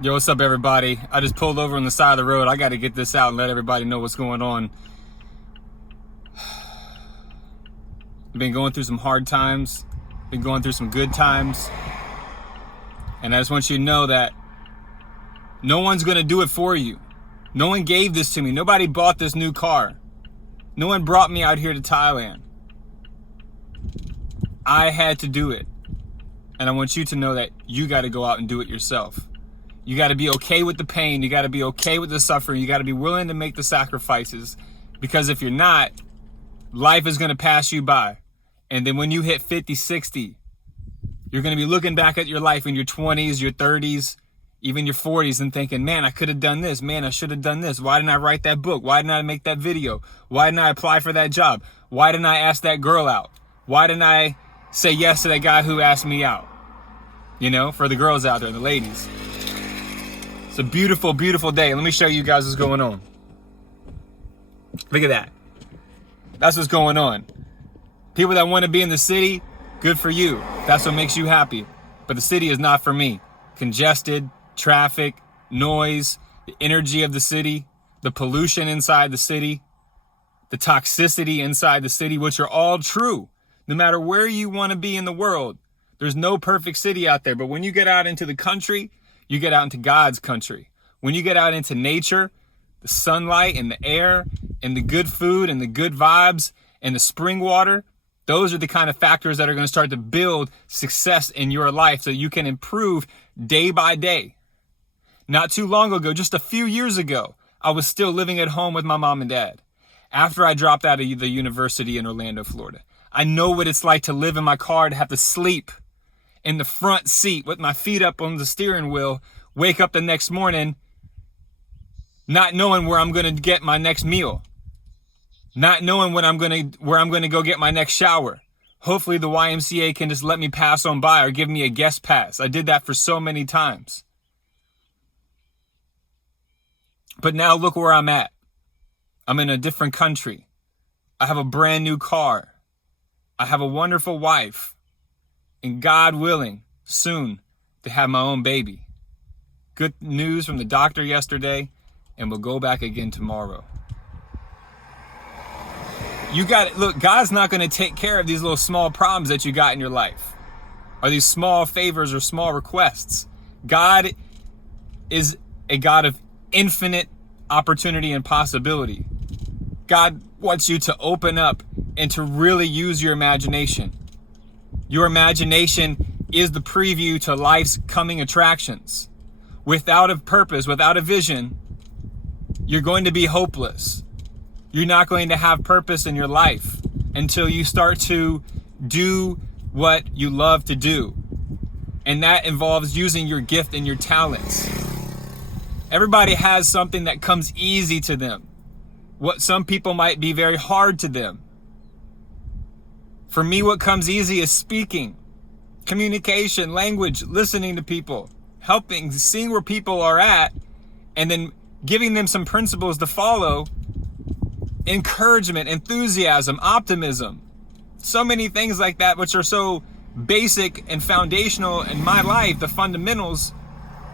Yo, what's up, everybody? I just pulled over on the side of the road. I got to get this out and let everybody know what's going on. I've been going through some hard times, been going through some good times. And I just want you to know that no one's going to do it for you. No one gave this to me. Nobody bought this new car. No one brought me out here to Thailand. I had to do it. And I want you to know that you got to go out and do it yourself. You got to be okay with the pain. You got to be okay with the suffering. You got to be willing to make the sacrifices. Because if you're not, life is going to pass you by. And then when you hit 50, 60, you're going to be looking back at your life in your 20s, your 30s, even your 40s and thinking, man, I could have done this. Man, I should have done this. Why didn't I write that book? Why didn't I make that video? Why didn't I apply for that job? Why didn't I ask that girl out? Why didn't I say yes to that guy who asked me out? You know, for the girls out there, the ladies. It's a beautiful, beautiful day. Let me show you guys what's going on. Look at that. That's what's going on. People that want to be in the city, good for you. That's what makes you happy. But the city is not for me. Congested, traffic, noise, the energy of the city, the pollution inside the city, the toxicity inside the city, which are all true. No matter where you want to be in the world, there's no perfect city out there. But when you get out into the country, you get out into God's country. When you get out into nature, the sunlight and the air and the good food and the good vibes and the spring water, those are the kind of factors that are going to start to build success in your life so you can improve day by day. Not too long ago, just a few years ago, I was still living at home with my mom and dad. After I dropped out of the university in Orlando, Florida, I know what it's like to live in my car, to have to sleep in the front seat with my feet up on the steering wheel, wake up the next morning, not knowing where I'm going to get my next meal, not knowing where I'm going to go get my next shower. Hopefully the YMCA can just let me pass on by or give me a guest pass. I did that for so many times. But now look where I'm at. I'm in a different country. I have a brand new car. I have a wonderful wife. And God willing, soon to have my own baby. Good news from the doctor yesterday, and we'll go back again tomorrow. Look, God's not going to take care of these little small problems that you got in your life, or these small favors or small requests. God is a God of infinite opportunity and possibility. God wants you to open up and to really use your imagination. Your imagination is the preview to life's coming attractions. Without a purpose, without a vision, you're going to be hopeless. You're not going to have purpose in your life until you start to do what you love to do. And that involves using your gift and your talents. Everybody has something that comes easy to them. What some people might be very hard to them. For me, what comes easy is speaking, communication, language, listening to people, helping, seeing where people are at, and then giving them some principles to follow. Encouragement, enthusiasm, optimism, so many things like that, which are so basic and foundational in my life, the fundamentals: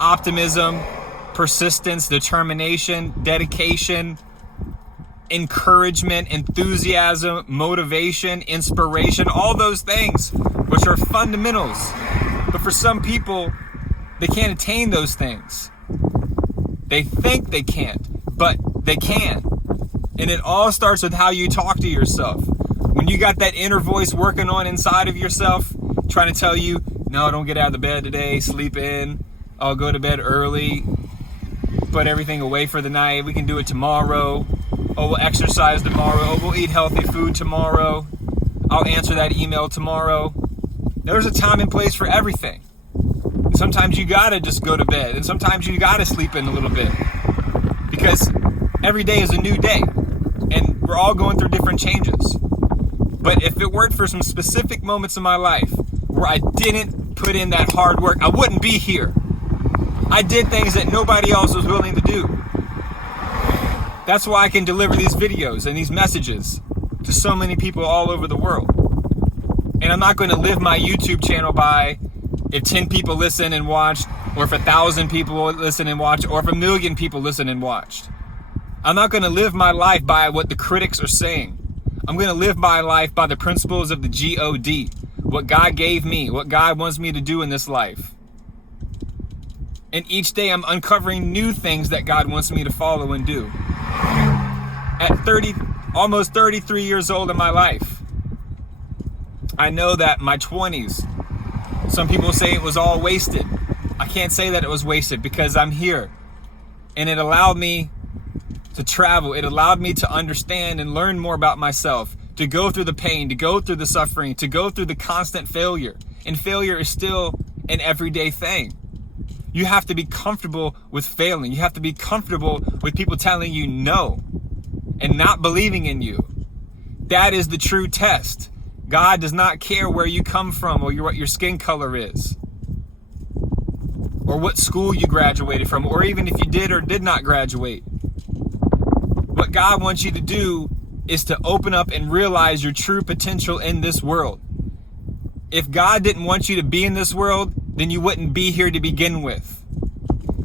optimism, persistence, determination, dedication, encouragement, enthusiasm, motivation, inspiration, all those things, which are fundamentals. But for some people, they can't attain those things. They think they can't, but they can. And it all starts with how you talk to yourself. When you got that inner voice working on inside of yourself, trying to tell you, no, don't get out of the bed today, sleep in, I'll go to bed early, put everything away for the night, we can do it tomorrow, oh, we'll exercise tomorrow, oh, we'll eat healthy food tomorrow, I'll answer that email tomorrow. There's a time and place for everything. And sometimes you gotta just go to bed, and sometimes you gotta sleep in a little bit, because every day is a new day. And we're all going through different changes. But if it weren't for some specific moments in my life where I didn't put in that hard work, I wouldn't be here. I did things that nobody else was willing to do. That's why I can deliver these videos and these messages to so many people all over the world. And I'm not going to live my YouTube channel by if 10 people listen and watched, or if 1,000 people listen and watch, or if 1,000,000 people listen and watched. I'm not going to live my life by what the critics are saying. I'm going to live my life by the principles of the God, what God gave me, what God wants me to do in this life. And each day I'm uncovering new things that God wants me to follow and do. At almost 33 years old in my life, I know that my 20s, some people say it was all wasted. I can't say that it was wasted because I'm here. And it allowed me to travel. It allowed me to understand and learn more about myself, to go through the pain, to go through the suffering, to go through the constant failure. And failure is still an everyday thing. You have to be comfortable with failing. You have to be comfortable with people telling you no and not believing in you. That is the true test. God does not care where you come from or what your skin color is, or what school you graduated from, or even if you did or did not graduate. What God wants you to do is to open up and realize your true potential in this world. If God didn't want you to be in this world, then you wouldn't be here to begin with.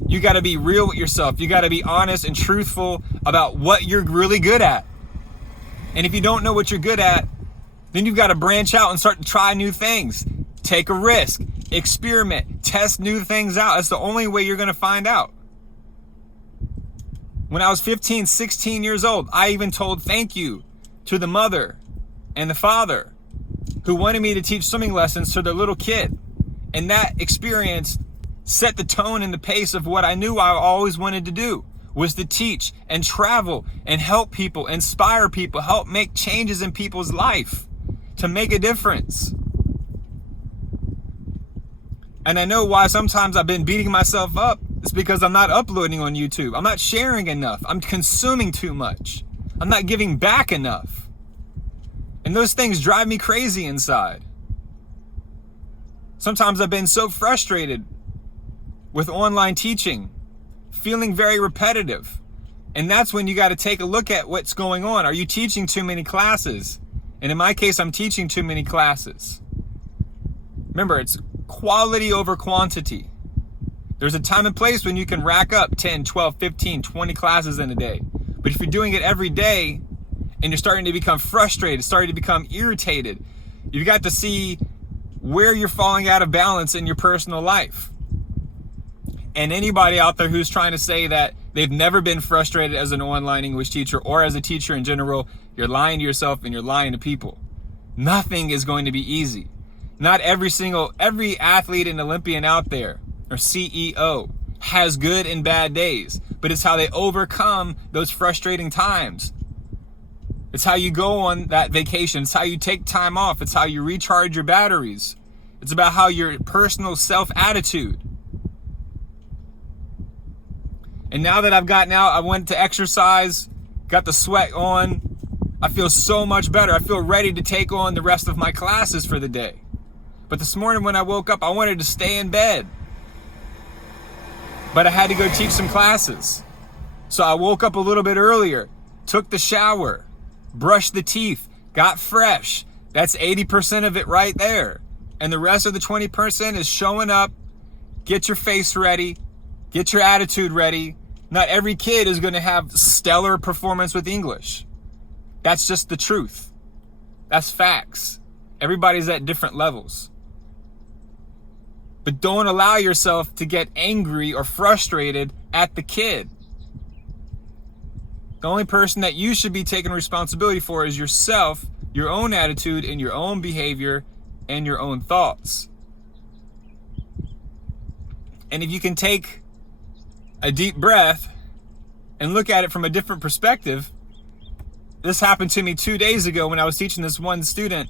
You got to be real with yourself. You got to be honest and truthful about what you're really good at. And if you don't know what you're good at, then you've got to branch out and start to try new things. Take a risk, experiment, test new things out. That's the only way you're going to find out. When I was 15, 16 years old, I even told thank you to the mother and the father who wanted me to teach swimming lessons to their little kid. And that experience set the tone and the pace of what I knew I always wanted to do, was to teach and travel and help people, inspire people, help make changes in people's life, to make a difference. And I know why sometimes I've been beating myself up. It's because I'm not uploading on YouTube. I'm not sharing enough. I'm consuming too much. I'm not giving back enough. And those things drive me crazy inside. Sometimes I've been so frustrated with online teaching, feeling very repetitive. And that's when you got to take a look at what's going on. Are you teaching too many classes? And in my case, I'm teaching too many classes. Remember, it's quality over quantity. There's a time and place when you can rack up 10, 12, 15, 20 classes in a day. But if you're doing it every day and you're starting to become frustrated, starting to become irritated, you've got to see where you're falling out of balance in your personal life. And anybody out there who's trying to say that they've never been frustrated as an online English teacher or as a teacher in general, you're lying to yourself and you're lying to people. Nothing is going to be easy. Not every athlete and Olympian out there or CEO has good and bad days, but it's how they overcome those frustrating times. It's how you go on that vacation. It's how you take time off. It's how you recharge your batteries. It's about how your personal self-attitude. And now that I've gotten out, I went to exercise, got the sweat on. I feel so much better. I feel ready to take on the rest of my classes for the day. But this morning when I woke up, I wanted to stay in bed. But I had to go teach some classes. So I woke up a little bit earlier, took the shower, brushed the teeth, got fresh. That's 80% of it right there. And the rest of the 20% is showing up, get your face ready, get your attitude ready. Not every kid is going to have stellar performance with English. That's just the truth. That's facts. Everybody's at different levels. But don't allow yourself to get angry or frustrated at the kid. The only person that you should be taking responsibility for is yourself, your own attitude, and your own behavior, and your own thoughts. And if you can take a deep breath and look at it from a different perspective, this happened to me 2 days ago when I was teaching this one student.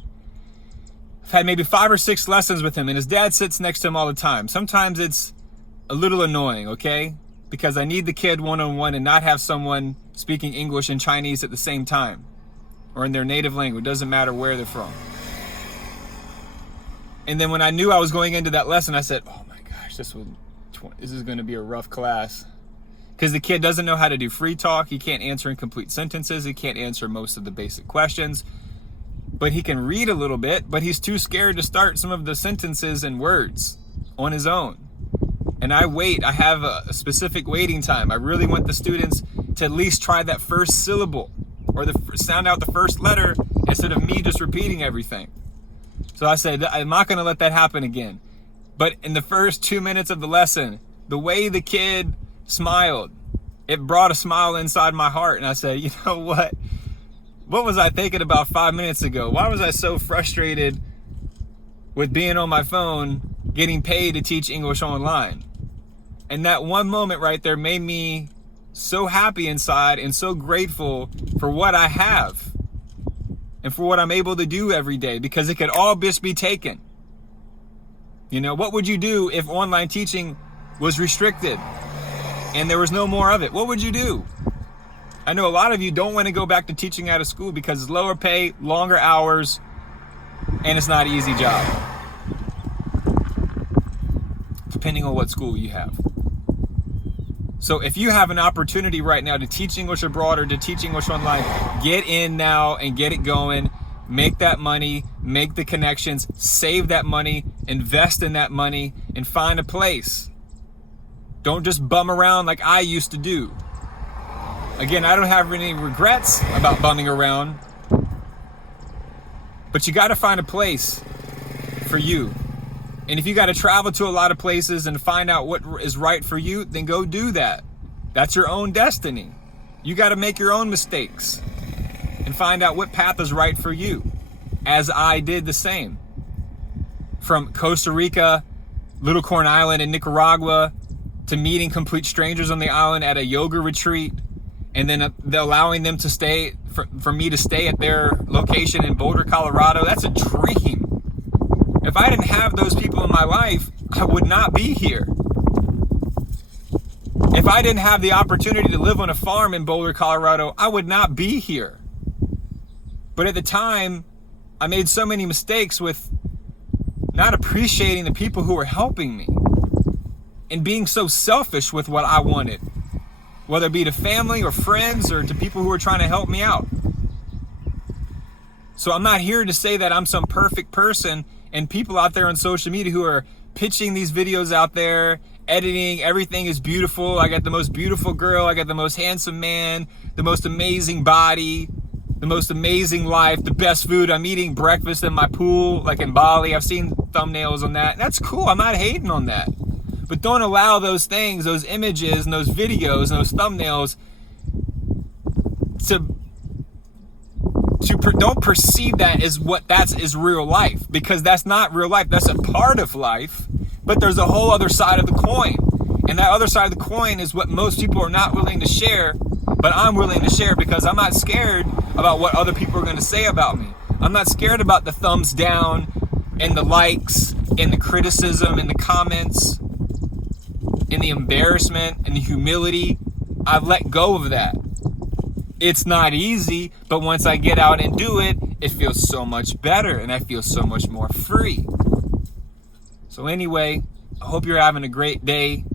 I've had maybe 5 or 6 lessons with him, and his dad sits next to him all the time. Sometimes it's a little annoying, okay? Because I need the kid one-on-one and not have someone speaking English and Chinese at the same time, or in their native language. Doesn't matter where they're from. And then when I knew I was going into that lesson, I said, oh my gosh, this is going to be a rough class. Because the kid doesn't know how to do free talk. He can't answer incomplete sentences. He can't answer most of the basic questions. But he can read a little bit, but he's too scared to start some of the sentences and words. on his own. And I have a specific waiting time. I really want the students to at least try that first syllable or sound out the first letter instead of me just repeating everything. So I said, I'm not going to let that happen again. But in the first 2 minutes of the lesson, the way the kid smiled, it brought a smile inside my heart. And I said, you know what? What was I thinking about 5 minutes ago? Why was I so frustrated with being on my phone, getting paid to teach English online? And that one moment right there made me so happy inside and so grateful for what I have and for what I'm able to do every day, because it could all just be taken. You know, what would you do if online teaching was restricted and there was no more of it? What would you do? I know a lot of you don't want to go back to teaching out of school because it's lower pay, longer hours, and it's not an easy job, depending on what school you have. So if you have an opportunity right now to teach English abroad or to teach English online, get in now and get it going. Make that money, make the connections, save that money, invest in that money, and find a place. Don't just bum around like I used to do. Again, I don't have any regrets about bumming around, but you got to find a place for you. And if you got to travel to a lot of places and find out what is right for you, then go do that. That's your own destiny. You got to make your own mistakes and find out what path is right for you, as I did the same. From Costa Rica, Little Corn Island in Nicaragua, to meeting complete strangers on the island at a yoga retreat, and then allowing them to stay, for me to stay at their location in Boulder, Colorado. That's a dream. If I didn't have those people in my life, I would not be here. If I didn't have the opportunity to live on a farm in Boulder, Colorado, I would not be here. But at the time, I made so many mistakes with not appreciating the people who were helping me and being so selfish with what I wanted, whether it be to family or friends or to people who were trying to help me out. So I'm not here to say that I'm some perfect person, and people out there on social media who are pitching these videos out there, editing, everything is beautiful. I got the most beautiful girl, I got the most handsome man, the most amazing body, the most amazing life, the best food. I'm eating breakfast in my pool, like in Bali. I've seen thumbnails on that. That's cool, I'm not hating on that. But don't allow those things, those images and those videos and those thumbnails don't perceive that as is real life, because that's not real life. That's a part of life, but there's a whole other side of the coin. And that other side of the coin is what most people are not willing to share, but I'm willing to share because I'm not scared about what other people are going to say about me. I'm not scared about the thumbs down and the likes and the criticism and the comments and the embarrassment and the humility. I've let go of that. It's not easy, but once I get out and do it, it feels so much better and I feel so much more free. So anyway, I hope you're having a great day.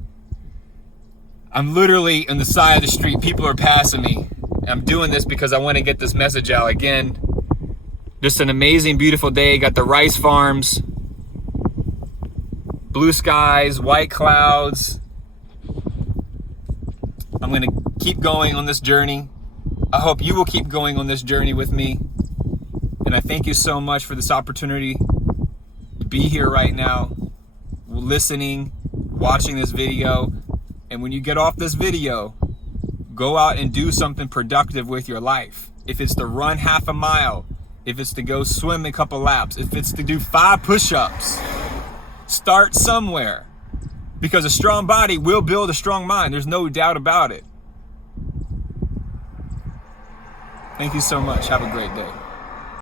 I'm literally on the side of the street. People are passing me. I'm doing this because I want to get this message out. Again, just an amazing, beautiful day. Got the rice farms, blue skies, white clouds. I'm going to keep going on this journey. I hope you will keep going on this journey with me. And I thank you so much for this opportunity to be here right now, listening, watching this video. And when you get off this video, go out and do something productive with your life. If it's to run half a mile, if it's to go swim a couple laps, if it's to do 5 push-ups, start somewhere. Because a strong body will build a strong mind. There's no doubt about it. Thank you so much. Have a great day.